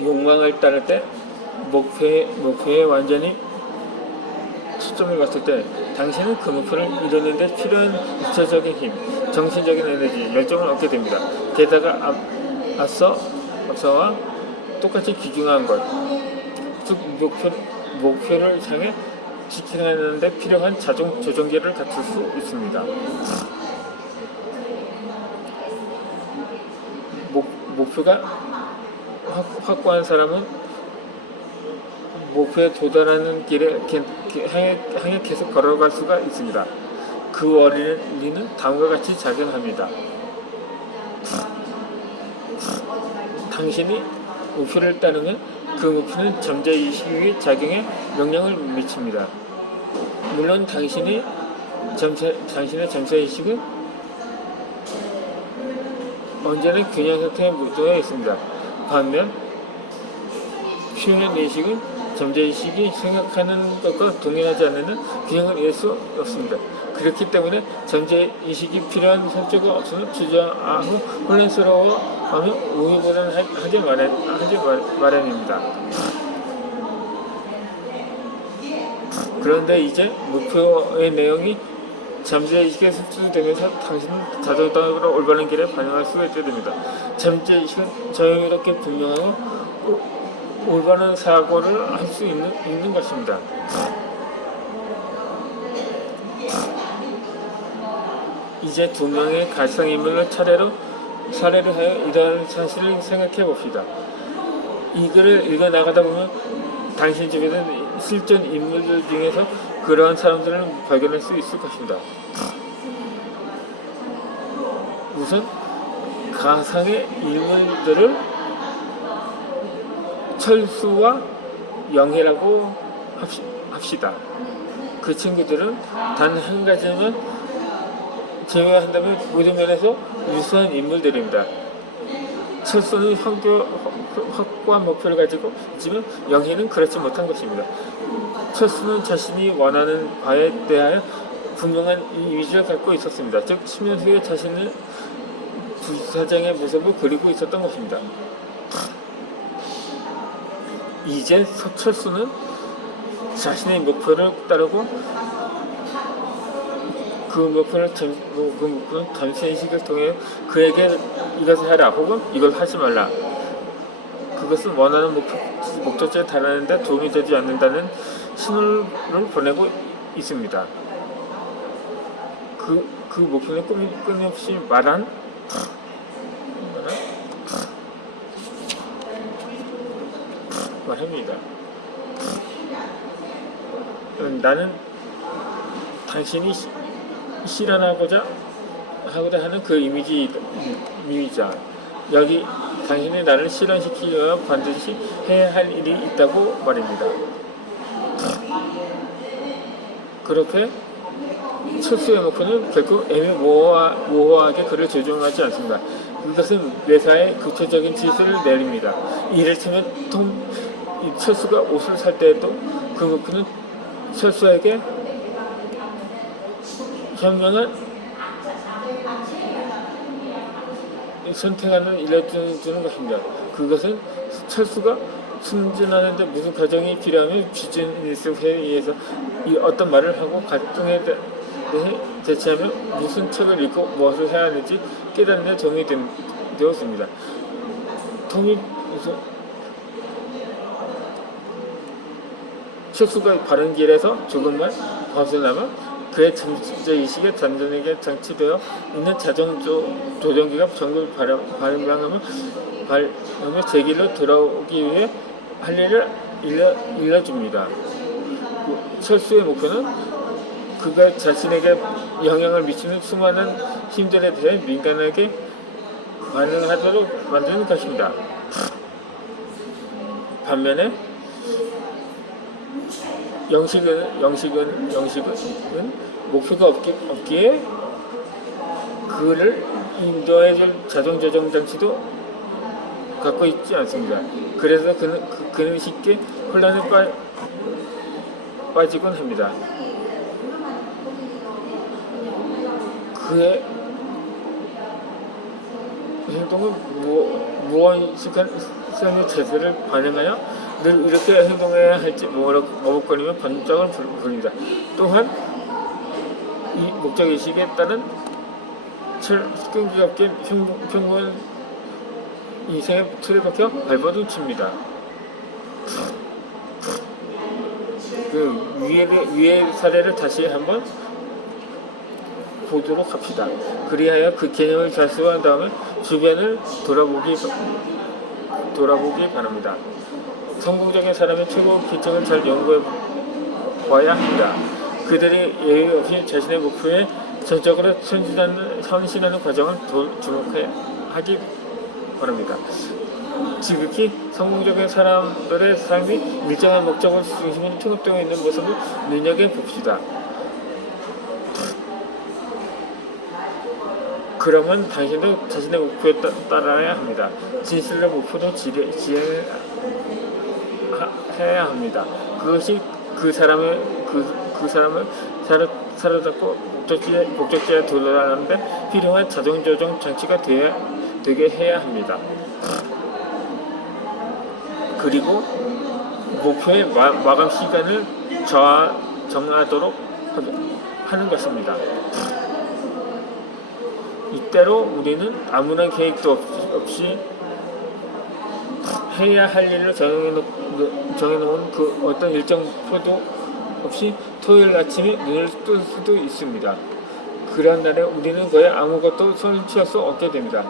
욕망을 따를 때 목표에 완전히 초점을 맞출 때 당신은 그 목표를 이루는데 필요한 육체적인 힘, 정신적인 에너지, 열정을 얻게 됩니다. 게다가 앞서와 똑같이 귀중한 것, 즉 목표를 향해 지탱하는데 필요한 자동 조종기를 갖출 수 있습니다. 목표가 확고한 사람은 목표에 도달하는 길에 향해 계속 걸어갈 수가 있습니다. 그 원리는 다음과 같이 작용합니다. 당신이 목표를 따르면 그 목표는 잠재의식의 작용에 영향을 미칩니다. 물론 당신의 잠재의식은 언제나 균형 상태에 놓여 있습니다. 반면 표현의식은 잠재의식이 생각하는 것과 동일하지 않는 균형을 이룰 수 없습니다. 그렇기 때문에 잠재의식이 필요한 설정가 없으면 주저하고 혼란스러워하며 우회보다는 하지 마련입니다. 그런데 이제 목표의 내용이 잠재의식에 흡수되면서 당신은 자동적으로 올바른 길에 반영할 수가 있게 됩니다. 잠재의식은 자유롭게 분명하고 올바른 사고를 할 수 있는 것입니다. 이제 두 명의 가상인물을 사례로 하여 이러한 사실을 생각해 봅시다. 이 글을 읽어 나가다 보면 당신 주변에 실존 인물들 중에서 그러한 사람들을 발견할 수 있을 것입니다. 우선 가상의 인물들을 철수와 영희라고 합시다. 그 친구들은 단 한 가지만 제외한다면 모든 면에서 유사한 인물들입니다. 철수는 확고한 목표를 가지고 있지만 영희는 그렇지 못한 것입니다. 철수는 자신이 원하는 바에 대하여 분명한 이미지를 갖고 있었습니다. 즉 10년 후에 자신은 부사장의 모습을 그리고 있었던 것입니다. 이제 철수는 자신의 목표를 따르고 그 목표는 잠재의식을 통해 그에게 이것을 하라 혹은 이걸 하지 말라, 그것은 원하는 목적지에 달하는데 도움이 되지 않는다는 신호를 보내고 있습니다. 그 목표는 끊임없이 말합니다. 나는 당신이 실현하고자 하는 그 이미지자. 여기 당신이 나를 실현시키려면 반드시 해야 할 일이 있다고 말입니다. 그렇게 철수의 목표는 결코 애매모호하게 그를 조종하지 않습니다. 그것은 뇌사에 구체적인 지시를 내립니다. 이를테면 철수가 옷을 살 때에도 그 목표는 철수에게 현명한 선택하는 일러주는 것입니다. 그것은 철수가 승진하는데 무슨 과정이 필요하면 비즈니스 회의에서 어떤 말을 하고 갈등에 대해 대처하며 무슨 책을 읽고 무엇을 해야 하는지 깨닫는 데 도움이 되었습니다. 철수가 바른 길에서 조금만 벗어나면 그의 잠재의식에 단단하게 장치되어 있는 자동 조종기가 전극을 발명하며 제길로 돌아오기 위해 할 일을 일러줍니다. 철수의 목표는 그가 자신에게 영향을 미치는 수많은 힘들에 대해 민감하게 반응하도록 만드는 것입니다. 반면에 영식은 목표가 없기에 그를 인도해줄 자동조정 장치도 갖고 있지 않습니다. 그래서 그는 쉽게 혼란에 빠지곤 합니다. 그의 행동은 무의식한 일상의 제세를 반영하여 늘 이렇게 행동해야 할지 머뭇거리며 번쩍을 부릅니다. 또한 이 목적의식에 따른 끈기가 없게 평범한 인생의 틀에 박혀 발버둥 칩니다. 그 위의 사례를 다시 한번 보도록 합시다. 그리하여 그 개념을 잘 수반한 다음에 주변을 돌아보기 바랍니다. 성공적인 사람의 최고 기점을 잘 연구해 봐야 합니다. 그들이 예의 없이 자신의 목표에 전적으로 헌신하는 과정을 주목하기 바랍니다. 지극히 성공적인 사람들의 삶이 일정한 목적을 중심으로 통합되어 있는 모습을 눈여겨봅시다. 그러면 당신도 자신의 목표에 따라야 합니다. 진실의 목표도 지향해야 합니다. 그것이 그 사람을 사로잡고 목적지에 도달하는데 필요한 자동조정 장치가 되게 해야 합니다. 그리고 목표의 마감 시간을 정하도록 하는 것입니다. 이때로 우리는 아무런 계획도 없이 해야 할 일을 정해놓은 그 어떤 일정표도 없이 토요일 아침에 눈을 뜰 수도 있습니다. 그런 날에 우리는 거의 아무것도 손을 취할 수 없게 됩니다.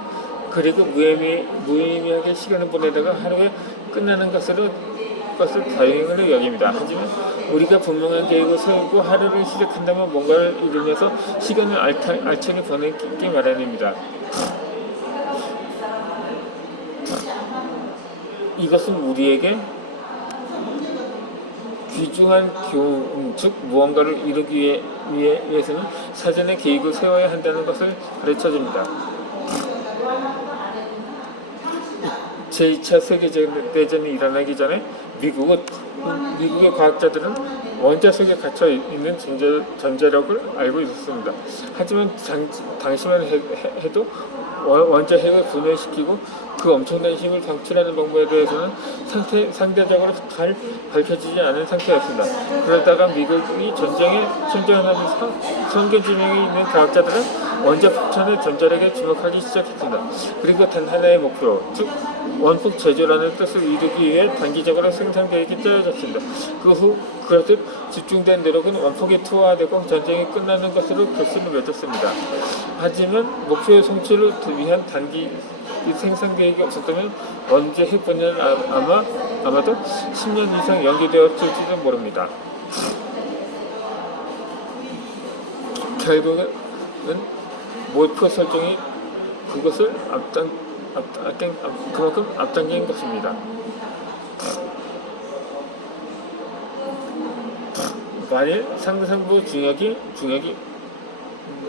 그리고 무의미하게 시간을 보내다가 하루에 끝나는 것을 다행으로 여깁니다. 하지만 우리가 분명한 계획을 세우고 하루를 시작한다면 뭔가를 이루면서 시간을 알차게 보내기 마련입니다. 이것은 우리에게 귀중한 교훈, 즉 무언가를 이루기 위해서는 사전에 계획을 세워야 한다는 것을 가르쳐줍니다. 제2차 세계대전이 일어나기 전에 미국의 과학자들은 원자 속에 갇혀 있는 전자력을 알고 있었습니다. 하지만 당시만 해도 원자 핵을 분해시키고 그 엄청난 힘을 방출하는 방법에 대해서는 상대적으로 잘 밝혀지지 않은 상태였습니다. 그러다가 미국이 전쟁에 참전하는 선교지명이 있는 과학자들은 원자 폭탄의 전자력에 주목하기 시작했습니다. 그리고 단 하나의 목표, 즉 원폭 제조라는 뜻을 이루기 위해 단기적으로 생산 계획이 짜여졌습니다. 그 후 그렇듯 집중된 노력은 원폭이 투하되고 전쟁이 끝나는 것으로 결실을 맺었습니다. 하지만 목표의 성취를 위한 단기 생산 계획이 없었다면 언제 핵 분야는 아마도 10년 이상 연기되었을지도 모릅니다. 결국은 목표 설정이 그것을 그만큼 앞당긴 것입니다. 만일 상부상부 중역이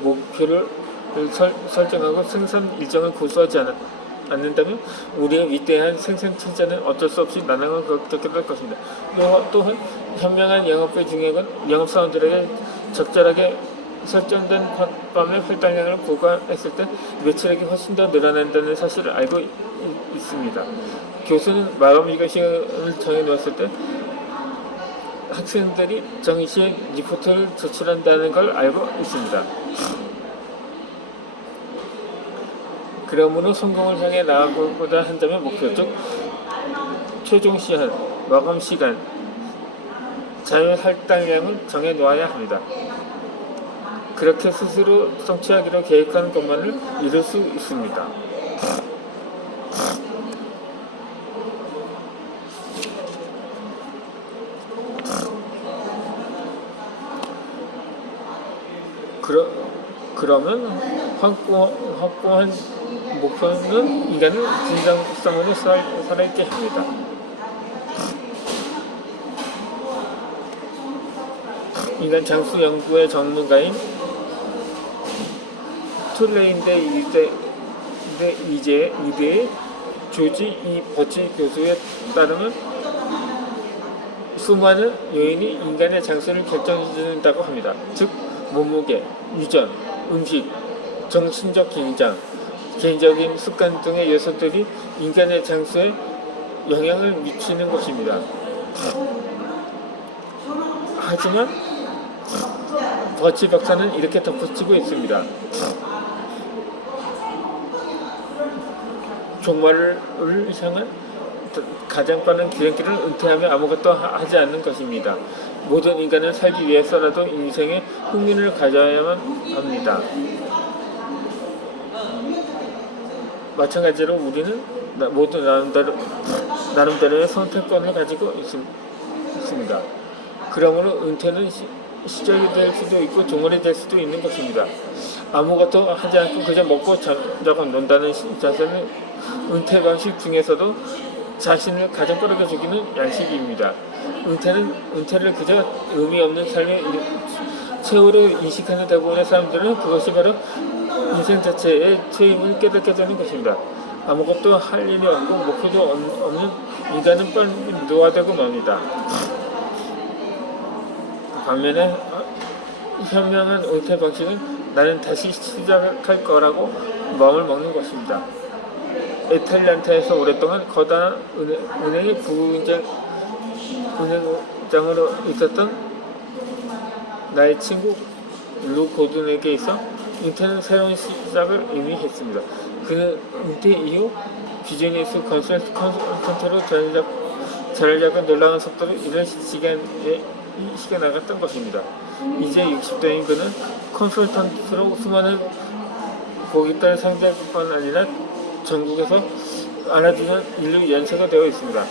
목표를 설정하고 생산 일정을 고수하지 않는다면 우리의 위대한 생산 체제는 어쩔 수 없이 난항을 겪게 될 것입니다. 또한 현명한 영업의 중역은 영업사원들에게 적절하게 설정된 밤의 활동량을 부과했을 때 매출액이 훨씬 더 늘어난다는 사실을 알고 있습니다. 교수는 마감 시간을 정해놓았을 때 학생들이 정시에 리포트를 제출한다는 걸 알고 있습니다. 그러므로 성공을 향해 나아가고자 한다면 목표, 즉 최종 시한, 마감 시간, 자율 할당량을 정해놓아야 합니다. 그렇게 스스로 성취하기로 계획하는 것만을 이룰 수 있습니다. 그러면 확고한 목표는 인간을 진정성으로 살아있게 합니다. 인간 장수 연구의 전문가인 툴레인대 이대의 조지 이 버치 교수에 따르면 수많은 요인이 인간의 장수를 결정해준다고 합니다. 즉 몸무게, 유전, 음식, 정신적 긴장, 개인적인 습관 등의 요소들이 인간의 장수에 영향을 미치는 것입니다. 하지만 버치 박사는 이렇게 덧붙이고 있습니다. 종말을 향한 가장 빠른 지름길은 은퇴하며 아무것도 하지 않는 것입니다. 모든 인간은 살기 위해서라도 인생에 흥미를 가져야만 합니다. 마찬가지로 우리는 모두 나름대로의 선택권을 가지고 있습니다. 그러므로 은퇴는 시작이 될 수도 있고 종말이 될 수도 있는 것입니다. 아무것도 하지 않고 그저 먹고 자고 논다는 자세는 은퇴 방식 중에서도 자신을 가장 빠르게 죽이는 양식입니다. 은퇴를 그저 의미 없는 삶의 최후로 인식하는 대부분의 사람들은 그것이 바로 인생 자체의 책임을 깨닫게 되는 것입니다. 아무것도 할 일이 없고 목표도 없는 인간은 빨리 노화되고 맙니다. 반면에 현명한 은퇴 방식은 나는 다시 시작할 거라고 마음을 먹는 것입니다. 애틀랜타에서 오랫동안 거대한 은행의 부은행장으로 있었던 나의 친구 루 고든에게 있어 은퇴는 새로운 시작을 의미했습니다. 그는 은퇴 이후 비즈니스 컨설턴트로 자리를 잡은 놀라운 속도로 이런 시기에 나갔던 것입니다. 이제 60대인 그는 컨설턴트로 수많은 고객들을 상대할 뿐만 아니라 전국에서 알아주는 인류 연세가 되어 있습니다.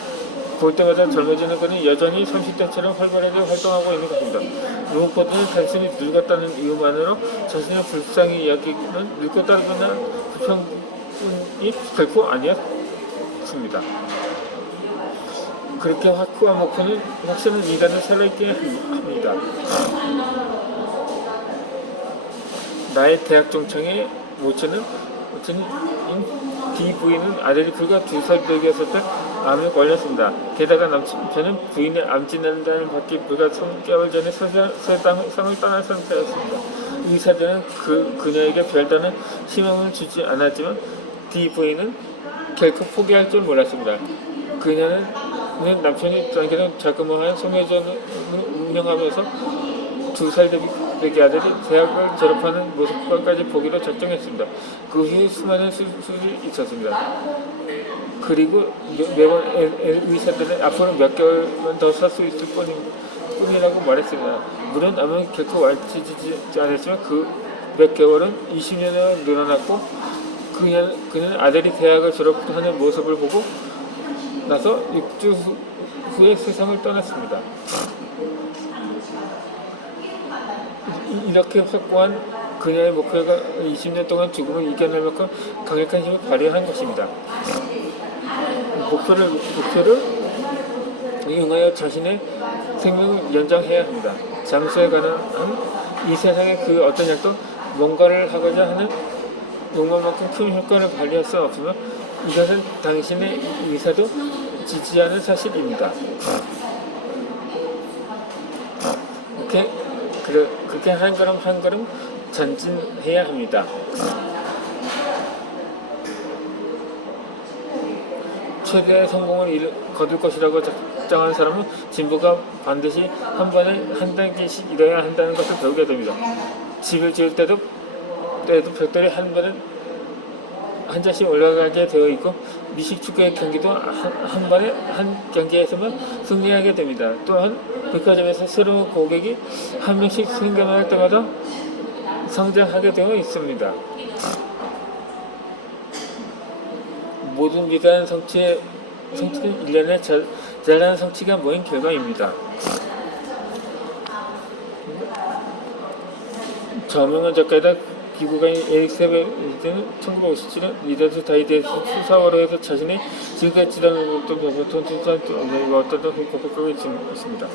볼 때마다 젊어지는 그는 여전히 30대처럼 활발하게 활동하고 있는 것입니다. 무엇보다는 단순히 늙었다는 이유만으로 자신의 불쌍히 여기는 늙었다거나 불평이 결코 아니었습니다. 그렇게 확고한 목표는 확실한 인간을 살아있게 합니다. 나의 대학 종창의 모친인 DV는 아들이 불과 2살 되었을 때 암에 걸렸습니다. 게다가 남편은 부인의 암진단을 받기 불과 3개월 전에 세상을 떠날 상태였습니다. 의사들은 그녀에게 별다른 희망을 주지 않았지만 DV는 결코 포기할 줄 몰랐습니다. 그녀는 남편이 단계로 자그마한 소매점을 운영하면서 2살 되기 아들이 대학을 졸업하는 모습까지 보기로 작정했습니다. 그 후에 수많은 수술이 있었습니다. 그리고 매번 의사들은 앞으로 몇 개월만 더 살 수 있을 뿐이라고 말했습니다. 물론 암은 결코 완치되지 않았지만 그 몇 개월은 20년이나 늘어났고 그는 아들이 대학을 졸업하는 모습을 보고 나서 6주 후에 세상을 떠났습니다. 이렇게 확고한 그녀의 목표가 20년 동안 죽음을 이겨낼 만큼 강력한 힘을 발휘한 것입니다. 목표를 이용하여 자신의 생명을 연장해야 합니다. 장수에 관한 이 세상의 그 어떤 약도 뭔가를 하고자 하는 욕망만큼 큰 효과를 발휘할 수 없으며 이것은 당신의 의사도 지지하는 사실입니다. 그렇게 한 걸음 한 걸음 전진해야 합니다. 최대의 성공을 거둘 것이라고 작정한 사람은 진보가 반드시 한 번에 한 단계씩 이뤄야 한다는 것을 배우게 됩니다. 집을 지을 때도 벽돌이 한 번에 한 자씩 올라가게 되어 있고 미식축구의 경기도 한 번에 한 경기에서만 승리하게 됩니다. 또한 백화점에서 새로운 고객이 한 명씩 생겨날 때마다 성장하게 되어 있습니다. 모든 위대한 성취는 일련의 잘난 성취가 모인 결과입니다. 저명한 작가이다 기구가인 에릭 세베리는 1957년 리더스 다이데스 수사화로에서 자신의 지금까지 지단을 어떤 고백하고 있습니다.